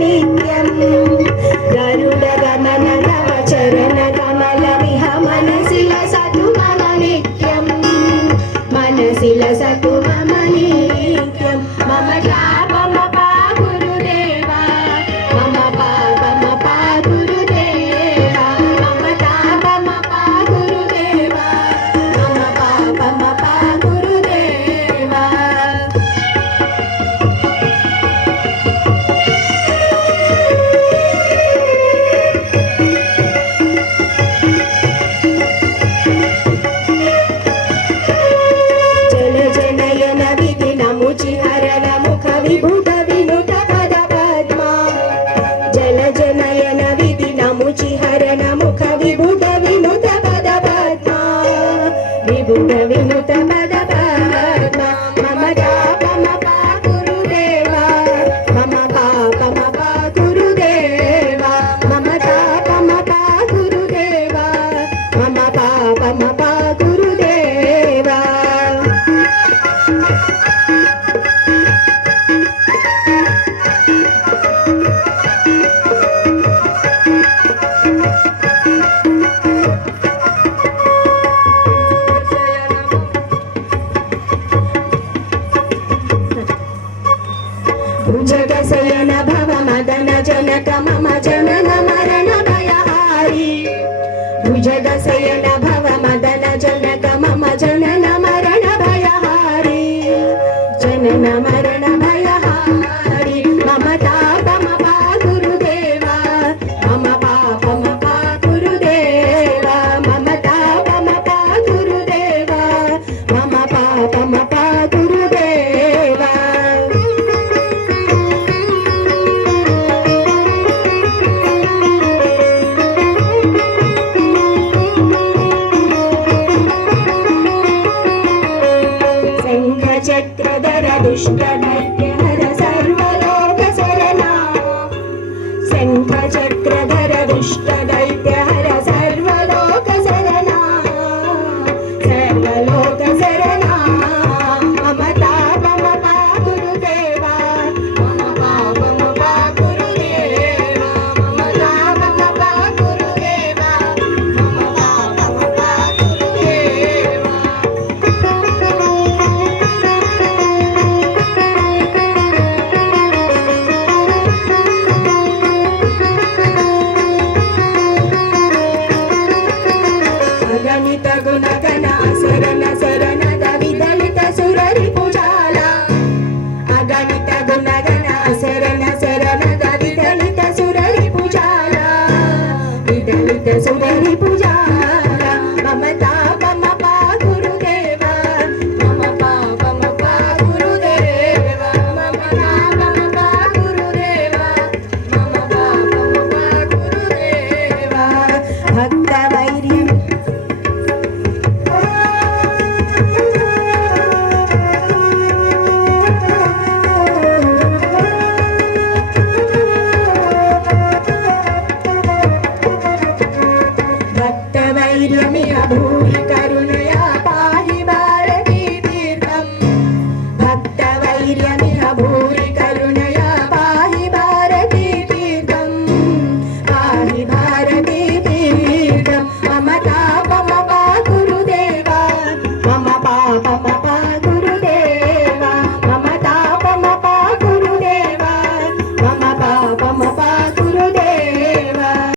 नित्यं गरुडगमन तव चरणकमलमिह मनसि लसतु मम नित्यं मनसि लसतु मम नित्यं मम पापमपा गुरुदेवा मम पापमपा गुरुदेवा मम तापमपा गुरुदेवा मम पापमपा गुरुदेवा जलजनयन विधिन मुचिहरण मुख विभुत विनुत पद पद्मा जलजनयन विधिन मुचिहरण मुख विभुत विनुत पद पद्मा विभुत विनुत पद पद्मा मम तापमपा गुरुदेवा मम पापमपा गुरुदेवा मम तापमपा गुरुदेवा मम पापमपा गुरुदेवा भुजगशयन भव मदन जनक मम जनन